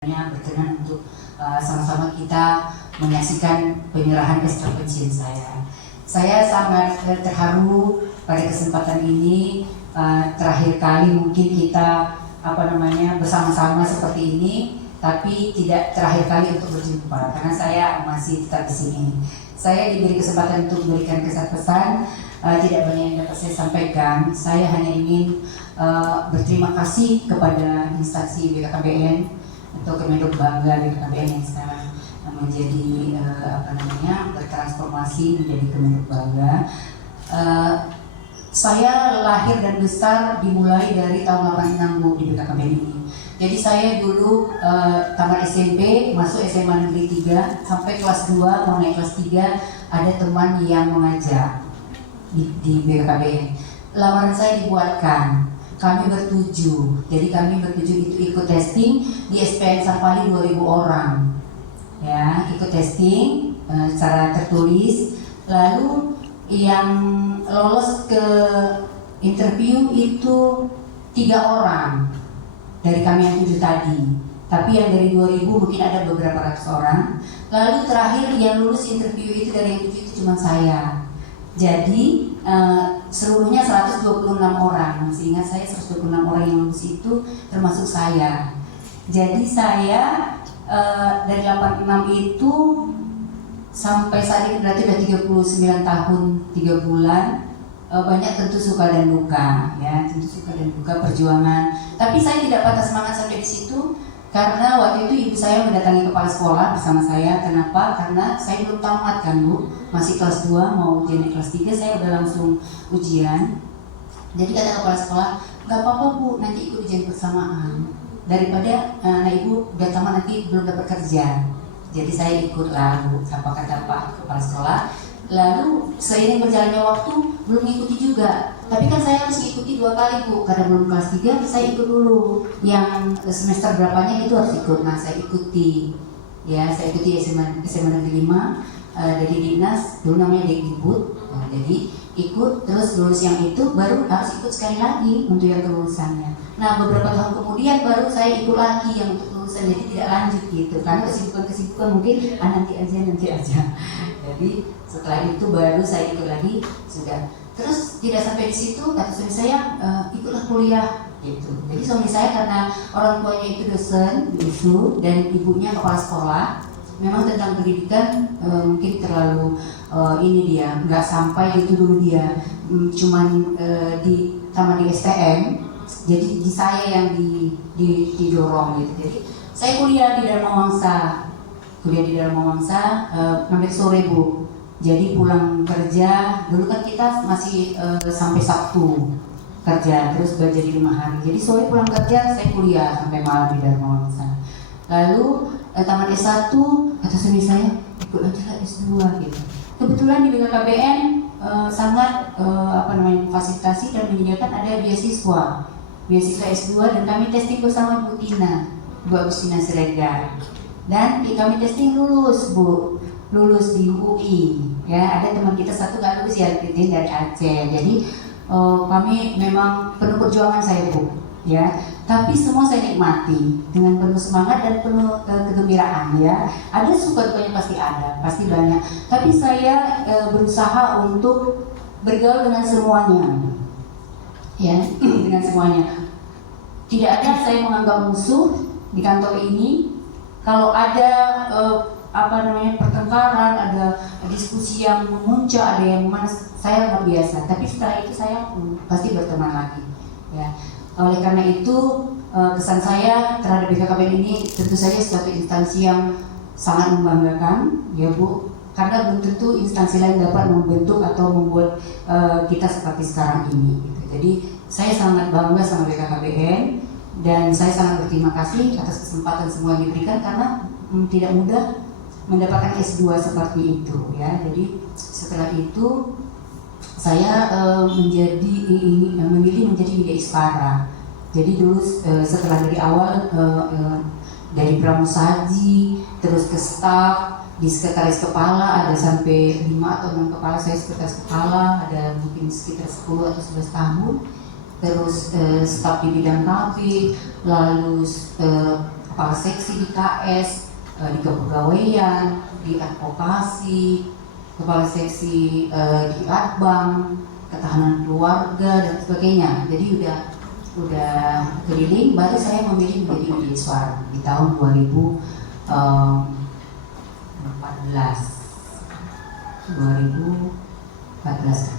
Berkenan untuk sama-sama kita menyaksikan penyerahan ekstra pensiun saya. Saya sangat terharu pada kesempatan ini, terakhir kali mungkin kita bersama-sama seperti ini, tapi tidak terakhir kali untuk berjumpa karena saya masih tetap di sini. Saya diberi kesempatan untuk memberikan kesan-pesan, tidak banyak yang dapat saya sampaikan. Saya hanya ingin berterima kasih kepada instansi BKKBN atau Kemenhub Bangga BKKBN yang sekarang menjadi bertransformasi menjadi Kemenhub Bangga. Saya lahir dan besar dimulai dari tahun 86 Bu di BKKBN ini. Jadi saya dulu tamat SMP, masuk SMA Negeri 3 sampai kelas 2, mau naik kelas 3 ada teman yang mengajak di BKKBN. Lamaran saya dibuatkan. Kami bertujuh, jadi kami bertujuh itu ikut testing di SPN Sapali 2000 orang, ya ikut testing secara tertulis. Lalu yang lolos ke interview itu 3 orang dari kami yang 7 tadi, tapi yang dari 2000 mungkin ada beberapa ratus orang. Lalu terakhir yang lulus interview itu dari yang 7 itu cuma saya. Jadi seluruhnya 126 orang, masih ingat saya 126 orang yang lulus itu termasuk saya. Jadi saya dari 86 itu sampai saat ini berarti sudah 39 tahun 3 bulan. Banyak tentu suka dan duka, ya tentu suka dan duka perjuangan. Tapi saya tidak patah semangat sampai di situ. Karena waktu itu ibu saya mendatangi kepala sekolah bersama saya. Kenapa? Karena saya belum tamat kan Bu, masih kelas 2 mau ujian di kelas 3, saya udah langsung ujian. Jadi kata kepala sekolah, gak apa-apa Bu, nanti ikut ujian bersamaan daripada anak ibu udah tamat nanti belum dapat kerja. Jadi saya ikutlah Bu, apa kata Pak kepala sekolah. Lalu seiring berjalannya waktu belum ikuti juga. Tapi kan saya harus ikuti 2 kali Bu, karena belum kelas 3 saya ikut dulu. Yang semester berapanya itu harus ikut. Nah saya ikuti, ya saya ikuti SMA Negeri 5 dari dinas, dulu namanya Dekdikbud. Nah, jadi ikut terus lulus yang itu baru harus ikut sekali lagi untuk yang kelulusannya. Nah beberapa tahun kemudian baru saya ikut lagi yang untuk kelulusan, jadi tidak lanjut gitu. Karena kesibukan mungkin nanti aja. Jadi setelah itu baru saya ikut lagi sudah. Terus tidak sampai di situ, kata suami saya ikutlah kuliah gitu. Jadi suami saya karena orang tuanya itu dosen di USU dan ibunya kepala sekolah, memang tentang pendidikan mungkin terlalu ini dia nggak sampai gitu dulu dia, cuman di taman di STM. Jadi di saya yang didorong gitu. Jadi saya kuliah di Dharma Wangsa sampai sore Bu. Jadi pulang kerja, dulu kan kita masih sampai Sabtu kerja, terus belajar di 5 hari. Jadi sore pulang kerja, saya kuliah sampai malam di Dharma Wangsa. Lalu tamat S1, kata suami saya, ikut aja lah S2 gitu. Kebetulan di BKKBN sangat fasilitasi dan menyediakan ada beasiswa S2, dan kami testing bersama Bu Agustina Siregar. Dan kami testing lulus Bu, lulus di UI, ya ada teman kita satu nggak lulus ya, dari Aceh. Jadi kami memang penuh perjuangan saya Bu, ya. Tapi semua saya nikmati dengan penuh semangat dan penuh kegembiraan, ya. Ada suka dukanya pasti ada, pasti banyak. Tapi saya berusaha untuk bergaul dengan semuanya, ya, dengan semuanya. Tidak ada saya menganggap musuh di kantor ini. Kalau ada pertengkaran, ada diskusi yang memuncak, ada yang saya luar biasa. Tapi setelah itu saya pasti berteman lagi, ya. Oleh karena itu kesan saya terhadap BKKBN ini tentu saja suatu instansi yang sangat membanggakan, ya Bu. Karena belum tentu instansi lain dapat membentuk atau membuat kita seperti sekarang ini, gitu. Jadi saya sangat bangga sama BKKBN dan saya sangat berterima kasih atas kesempatan semua yang diberikan, karena tidak mudah mendapatkan S2 seperti itu, ya. Jadi setelah itu saya memilih menjadi Widya Iskara. Jadi dulu setelah dari awal dari pramusaji terus ke staf, di sekretaris kepala ada sampai 5 atau 6 kepala, saya sekretaris kepala ada mungkin sekitar 10 atau 11 tahun. Terus staf di bidang publik, lalu kepala seksi di KS, di kepegawaian, di advokasi, kepala seksi di Adbang, ketahanan keluarga dan sebagainya. Jadi udah keliling, baru saya memilih menjadi media suara di tahun 2014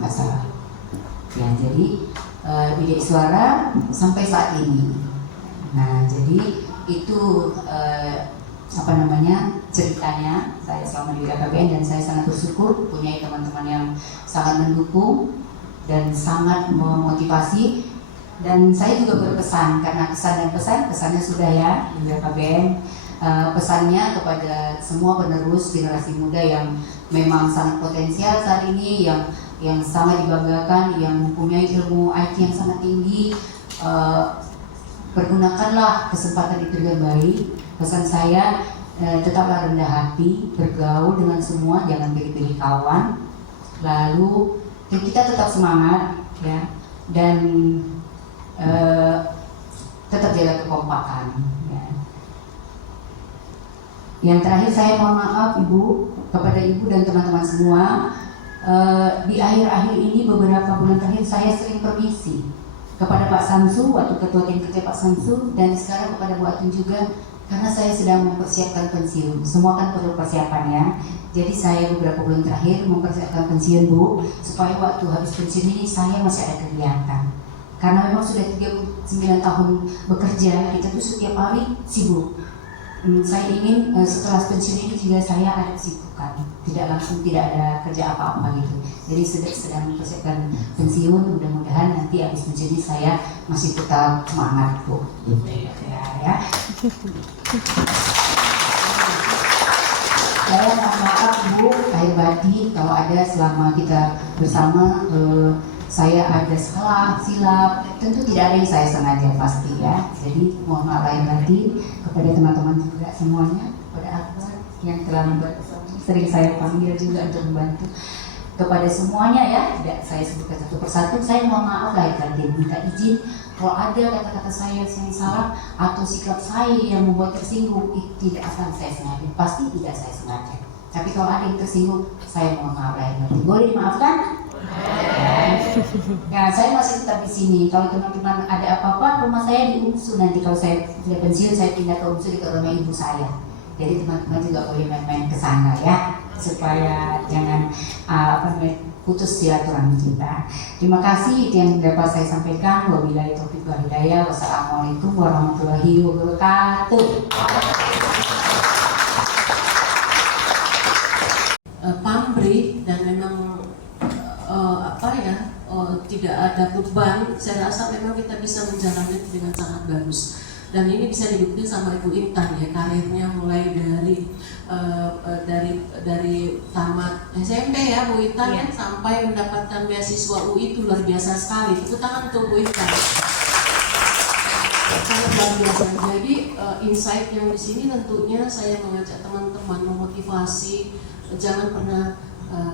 nggak salah. Ya, jadi media suara sampai saat ini. Nah, jadi itu ceritanya saya selama di BKKBN, dan saya sangat bersyukur punya teman-teman yang sangat mendukung dan sangat memotivasi. Dan saya juga berpesan, karena kesan dan pesan, kesannya sudah ya di BKKBN, pesannya kepada semua penerus generasi muda yang memang sangat potensial saat ini, yang sangat dibanggakan, yang mempunyai ilmu IT yang sangat tinggi. Pergunakanlah kesempatan itu dengan baik. Pesan saya, tetaplah rendah hati, bergaul dengan semua, jangan pilih-pilih kawan. Lalu kita tetap semangat ya, dan tetap jaga kekompakan ya. Yang terakhir, saya mohon maaf kepada ibu dan teman-teman semua. Di akhir-akhir ini, beberapa bulan terakhir, saya sering permisi kepada Pak Samsu, waktu ketua tim kerja Pak Samsu, dan sekarang kepada Bu Atun juga, karena saya sedang mempersiapkan pensiun. Semua kan perlu persiapan ya. Jadi saya beberapa bulan terakhir mempersiapkan pensiun, Bu, supaya waktu habis pensiun ini saya masih ada kegiatan. Karena memang sudah 39 tahun bekerja, kita tuh setiap hari sibuk. Saya ingin setelah pensiun ini juga saya ada kesibukan, tidak ada kerja apa-apa gitu. Jadi sedang mempersiapkan pensiun, mudah-mudahan nanti habis pensiun ini saya masih tetap semangat, Bu. Ya. Saya mohon maaf, Bu, lahir batin kalau ada selama kita bersama saya ada salah, silap, tentu tidak ada yang saya sengaja pasti ya. Jadi mohon maaf lahir batin kepada teman-teman juga semuanya, kepada Akbar yang telah membantu, sering saya panggil juga untuk membantu, kepada semuanya ya, tidak saya sebutkan satu persatu. Saya mohon maaf lahir batin, minta izin kalau ada kata-kata saya yang salah atau sikap saya yang membuat tersinggung, tidak akan saya sengaja, pasti tidak saya sengaja. Tapi kalau ada yang tersinggung, saya mohon maaf lahir batin. Boleh dimaafkan? Nah, saya masih tetap di sini. Kalau teman-teman ada apa-apa, rumah saya di UMSU. Nanti kalau saya sudah pensiun, saya pindah ke UMSU di rumah ibu saya. Jadi teman-teman juga boleh main-main ke sana ya, supaya jangan putus silaturahmi kita. Terima kasih, itu yang dapat saya sampaikan. Wabillahi taufiq wal hidayah. Wassalamualaikum warahmatullahi wabarakatuh. Pamrih dan memang tidak ada beban, saya rasa memang kita bisa menjalani dengan sangat bagus. Dan ini bisa dibuktikan sama Ibu Intan ya, karirnya mulai dari tamat SMP ya Bu Intan ya, sampai mendapatkan beasiswa UI, itu luar biasa sekali. Tepuk tangan untuk Bu Intan. Sangat luar biasa. Jadi insight yang di sini tentunya saya mengajak teman-teman memotivasi, jangan pernah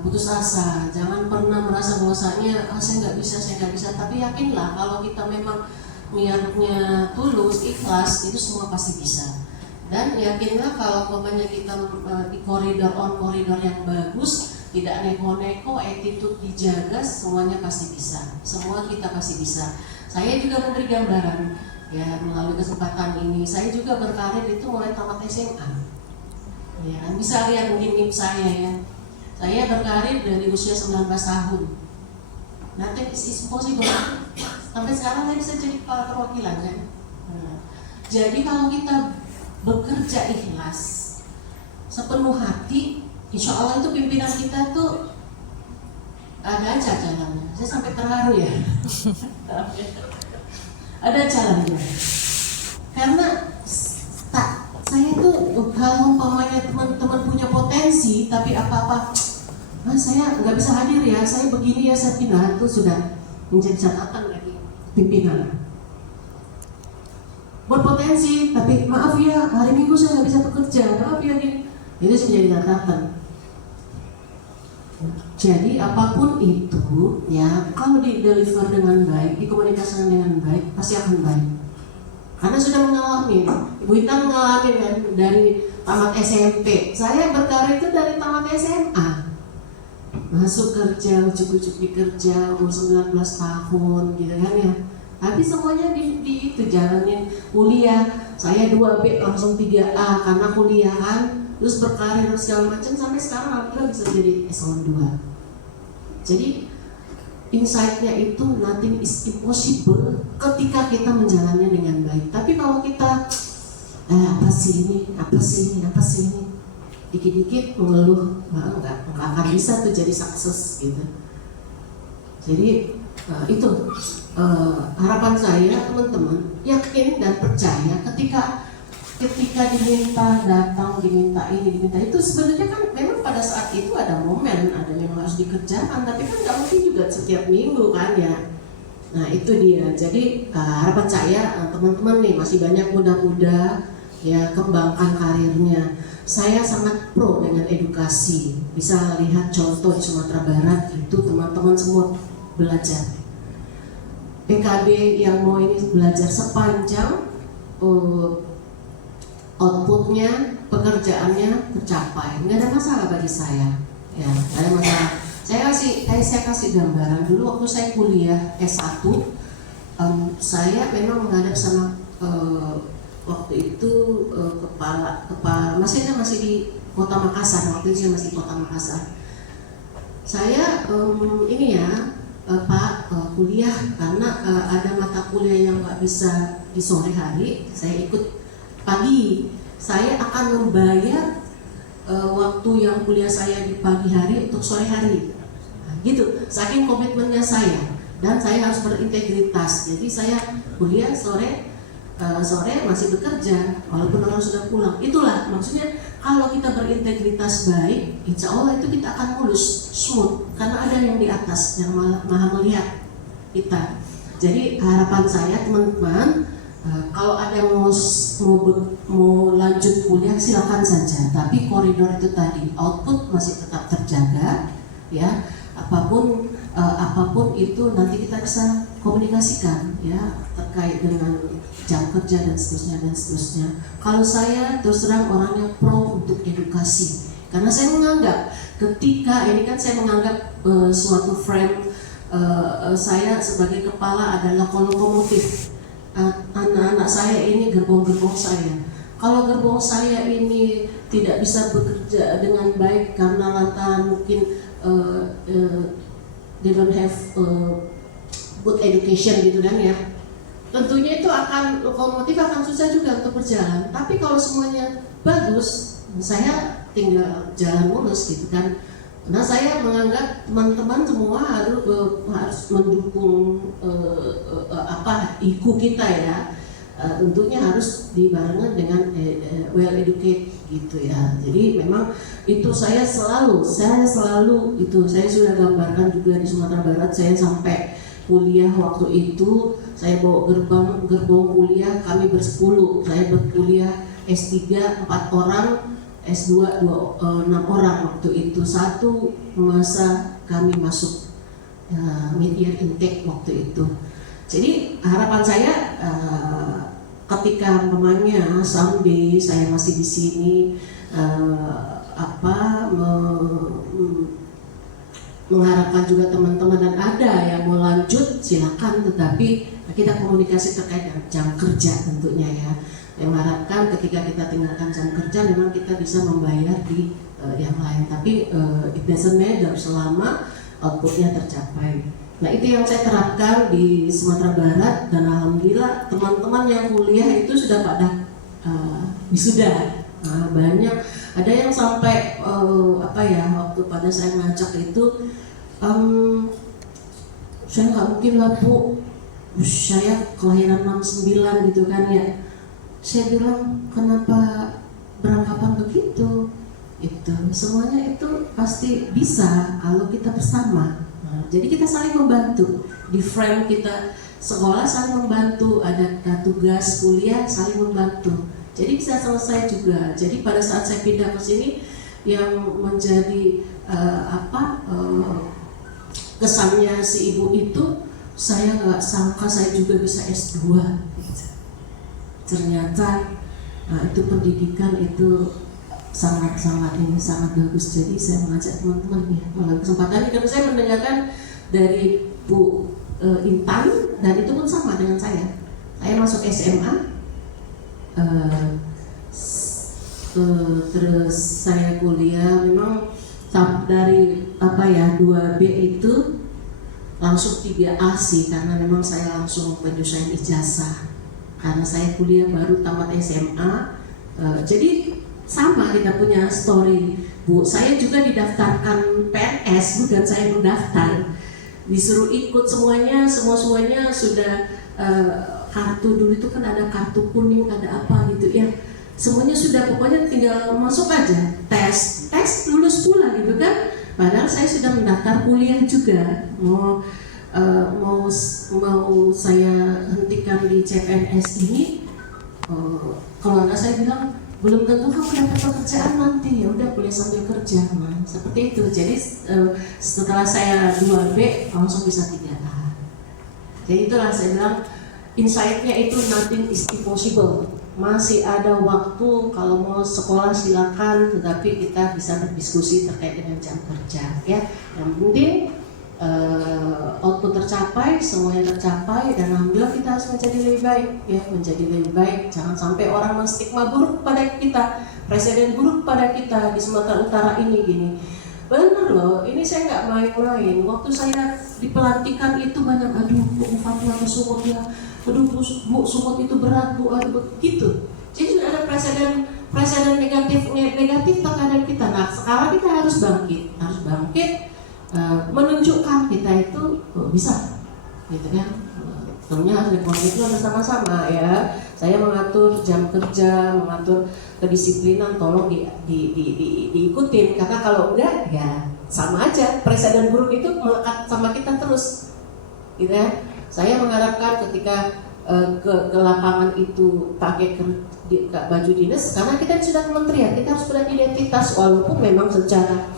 putus asa, jangan pernah merasa bahwasanya saya nggak bisa, tapi yakinlah kalau kita memang niatnya tulus, ikhlas, itu semua pasti bisa. Dan yakinlah kalau umpamanya kita di koridor yang bagus, tidak neko-neko, attitude dijaga, semuanya pasti bisa. Semua kita pasti bisa. Saya juga memberi gambaran ya melalui kesempatan ini. Saya juga berkarir itu mulai tamat SMA. Ya, bisa lihat mungkin NIP saya ya. Saya berkarir dari usia 19 tahun. Nothing is impossible. Sampai sekarang saya bisa jadi kepala perwakilan kan. Jadi kalau kita bekerja ikhlas, sepenuh hati, insya Allah itu pimpinan kita tuh ada aja jalannya. Saya sampai terharu ya. Ada jalannya. Karena saya tuh kalau umpamanya teman-teman punya potensi, tapi apa-apa, saya nggak bisa hadir ya, saya begini ya, saya pindah, itu sudah menjadi catatan lagi pimpinan. Berpotensi, tapi maaf ya, hari Minggu saya nggak bisa bekerja, maaf ya, itu sudah menjadi catatan. Jadi apapun itu, ya kalau di deliver dengan baik, dikomunikasikan dengan baik, pasti akan baik. karena sudah mengalami. Ibu Ita mengalami kan dari tamat SMP. Saya berkarir itu dari tamat SMA. Masuk kerja, ujuk-ujuk dikerja umur 19 tahun gitu kan ya. Habis semuanya di itu jalanin kuliah. Saya 2B langsung 3A karena kuliah kan. Terus berkarir segala macam sampai sekarang alhamdulillah bisa jadi eselon 2. Jadi insight-nya itu nothing is impossible ketika kita menjalannya dengan baik. Tapi kalau kita apa sih ini, dikit-dikit mengeluh, enggak akan bisa tuh jadi sukses gitu. Jadi itu harapan saya teman-teman, yakin dan percaya ketika diminta datang, diminta ini, diminta itu, sebenarnya kan memang pada saat itu ada momen, ada yang harus dikerjakan, tapi kan nggak mungkin juga setiap minggu kan ya. Nah itu dia. Jadi harapan saya teman-teman nih masih banyak muda-muda ya, kembangkan karirnya. Saya sangat pro dengan edukasi. Bisa lihat contoh di Sumatera Barat itu teman-teman semua belajar. PKB yang mau ini belajar sepanjang outputnya, pekerjaannya tercapai, nggak ada masalah bagi saya. Ya, nggak ada masalah. Saya kasih gambaran dulu waktu saya kuliah S1, saya memang menghadap sama waktu itu kepala masih di Kota Makassar. Waktu itu saya masih di Kota Makassar. Saya Pak kuliah karena ada mata kuliah yang nggak bisa di sore hari, saya ikut pagi. Saya akan membayar waktu yang kuliah saya di pagi hari untuk sore hari. Nah, gitu, saking komitmennya saya. Dan saya harus berintegritas. Jadi saya kuliah sore masih bekerja walaupun orang sudah pulang. Itulah maksudnya, kalau kita berintegritas baik, insya Allah itu kita akan mulus, smooth, karena ada yang di atas yang maha melihat kita. Jadi harapan saya teman-teman, kalau ada yang mau lanjut kuliah silakan saja, tapi koridor itu tadi, output masih tetap terjaga ya. Apapun itu nanti kita bisa komunikasikan ya, terkait dengan jam kerja dan seterusnya. Kalau saya terus terang orangnya pro untuk edukasi, karena saya menganggap ketika ini kan saya menganggap suatu frame saya sebagai kepala adalah lokomotif. Anak-anak saya ini gerbong-gerbong saya. Kalau gerbong saya ini tidak bisa bekerja dengan baik karena lantaran mungkin they don't have good education gitu kan ya, tentunya itu lokomotif akan susah juga untuk berjalan. Tapi kalau semuanya bagus, saya tinggal jalan mulus gitu kan. Nah saya menganggap teman-teman semua harus mendukung IQ kita ya. Tentunya harus dibarengan dengan well educated gitu ya. Jadi memang itu saya selalu itu saya sudah gambarkan juga di Sumatera Barat. Saya sampai kuliah waktu itu saya bawa gerbong kuliah kami bersepuluh. Saya berkuliah S3 4 orang, S2 6 orang waktu itu. Satu masa kami masuk mid-year intake waktu itu. Jadi harapan saya ketika umpamanya someday saya masih di sini mengharapkan juga teman-teman dan ada yang mau lanjut silakan, tetapi kita komunikasi terkait dengan jam kerja tentunya ya. Yang mengharapkan ketika kita tinggalkan jam kerja memang kita bisa membayar di yang lain, tapi it doesn't matter selama outputnya tercapai. Nah itu yang saya terapkan di Sumatera Barat, dan alhamdulillah teman-teman yang kuliah itu sudah pada wisuda. Banyak, ada yang sampai waktu pada saya ngajak itu saya nggak mungkin lah Bu, saya kelahiran 69 gitu kan ya. Saya bilang kenapa beranggapan begitu? Itu semuanya itu pasti bisa kalau kita bersama. Jadi kita saling membantu. Di frame kita sekolah saling membantu, ada tugas kuliah saling membantu. Jadi bisa selesai juga. Jadi pada saat saya pindah ke sini, yang menjadi kesannya si ibu itu, saya nggak sangka saya juga bisa S2. ternyata itu pendidikan itu sangat bagus. Jadi saya mengajak teman-teman ya melalui kesempatan ini karena saya mendengarkan dari Bu Intan, dan itu pun sama dengan saya. Saya masuk SMA, terus saya kuliah. Memang dari 2B itu langsung 3A sih, karena memang saya langsung penyusunan ijazah. Karena saya kuliah baru tamat SMA, jadi sama kita punya story, Bu. Saya juga didaftarkan PNS, bukan saya mendaftar. Disuruh ikut semuanya sudah kartu dulu itu kan ada kartu kuning, ada apa gitu ya. Semuanya sudah, pokoknya tinggal masuk aja, tes lulus pula gitu kan. Padahal saya sudah mendaftar kuliah juga, mau saya hentikan di CPNS ini. Kalau nggak, saya bilang belum tentu kamu dapat pekerjaan nanti, ya udah kuliah sambil kerja, seperti itu. Jadi setelah saya 2B langsung bisa 3A. Jadi itulah saya bilang insight-nya itu nothing is impossible. Masih ada waktu, kalau mau sekolah silakan, tetapi kita bisa berdiskusi terkait dengan jam kerja ya. Yang penting output tercapai, semuanya tercapai, dan alhamdulillah kita harus menjadi lebih baik ya, menjadi lebih baik. Jangan sampai orang menstigma buruk pada kita, presiden buruk pada kita di Sumatera Utara ini gini. Benar loh, ini saya nggak main-main. Waktu saya di pelantikan itu banyak, aduh Bu Fatwa sumut ya, aduh Bu sumut itu berat Bu, aduh gitu. Jadi sudah ada presiden negatif terhadap kita. Nah sekarang kita harus bangkit. Menunjukkan kita itu bisa, gitu kan? Tentunya harus dikomitmen bersama-sama ya. Saya mengatur jam kerja, mengatur kedisiplinan, tolong diikutin. Karena kalau enggak, ya sama aja. Presiden buruk itu melekat sama kita terus, gitu ya. Saya mengharapkan ketika ke lapangan itu pakai baju dinas, karena kita sudah kementerian, kita harus beridentitas, walaupun memang secara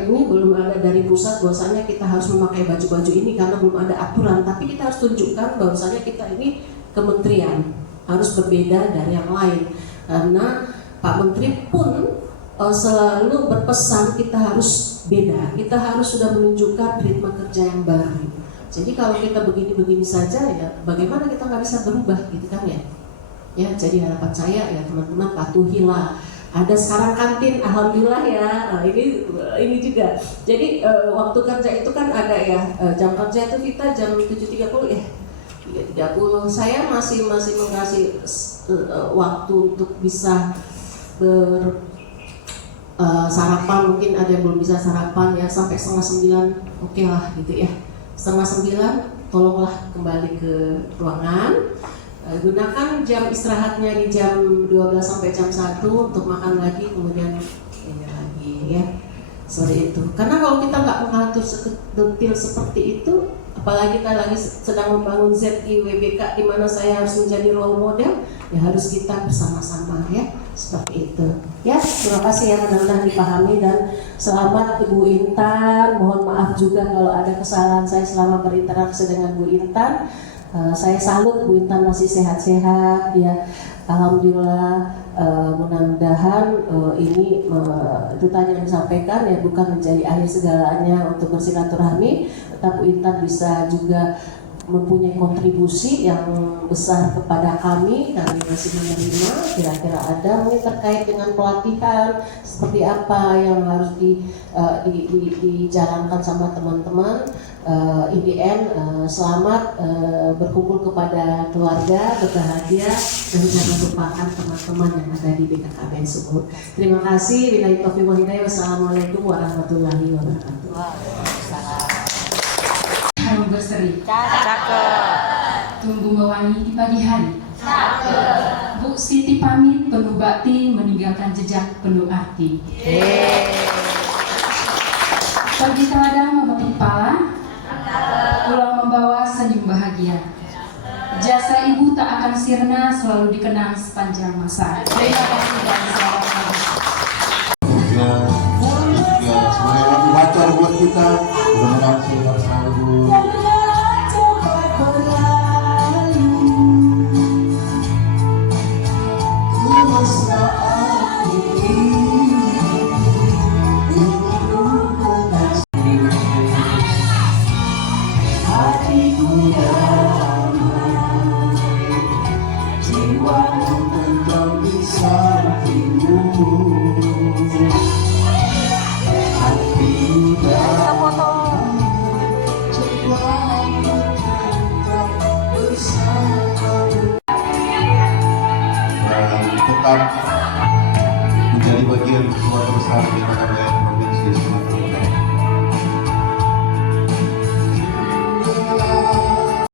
ini belum ada dari pusat bahwasanya kita harus memakai baju-baju ini karena belum ada aturan, tapi kita harus tunjukkan bahwasanya kita ini kementerian, harus berbeda dari yang lain. Karena Pak Menteri pun selalu berpesan kita harus beda, kita harus sudah menunjukkan ritme kerja yang baru. Jadi kalau kita begini-begini saja ya, bagaimana kita nggak bisa berubah gitu kan ya? Ya, jadi harapan saya ya teman-teman patuhilah. Ada sekarang kantin, alhamdulillah ya. Nah, ini juga. Jadi waktu kerja itu kan ada ya, jam kerja itu kita jam 7.30 ya. 3.30. Saya masih mengasih waktu untuk bisa sarapan, mungkin ada yang belum bisa sarapan ya, sampai 8:30 oke lah gitu ya. 8:30 tolonglah kembali ke ruangan. Gunakan jam istirahatnya di jam 12 sampai jam 1 untuk makan lagi, kemudian ini lagi ya, seperti itu. Karena kalau kita nggak mengatur detail seperti itu, apalagi kita lagi sedang membangun ZIWBK di mana saya harus menjadi role model, ya harus kita bersama-sama ya, seperti itu. Ya, terima kasih ya, mudah-mudahan dipahami, dan selamat Ibu Intan. Mohon maaf juga kalau ada kesalahan saya selama berinteraksi dengan Bu Intan. Saya salut Bu Intan masih sehat-sehat ya, alhamdulillah. Mudah-mudahan ini itu tadi yang disampaikan ya, bukan menjadi akhir segalanya untuk bersilaturahmi, tetapi Bu Intan bisa juga mempunyai kontribusi yang besar kepada kami masih menerima. Kira-kira ada mungkin terkait dengan pelatihan seperti apa yang harus dijalankan sama teman-teman. In the end, selamat berkumpul kepada keluarga, berbahagia, dan jangan lupakan teman-teman yang ada di BKKBN Sumut. Terima kasih. Billahi taufiq wal hidayah. Wassalamualaikum warahmatullahi wabarakatuh. Bu Sri. Tunggu mewangi di pagi hari. Bu Siti pamit penuh bakti, meninggalkan jejak penuh arti. Pergi ke ladang memetik pala, pulang membawa senyum bahagia. Jasa ibu tak akan sirna, selalu dikenang sepanjang masa. Terima kasih dan selamat pagi. Sebagai motivator buat kita, mudah-mudahan sehat selalu. tetap menjadi bagian keluarga besar di KKBN Provinsi Sumatera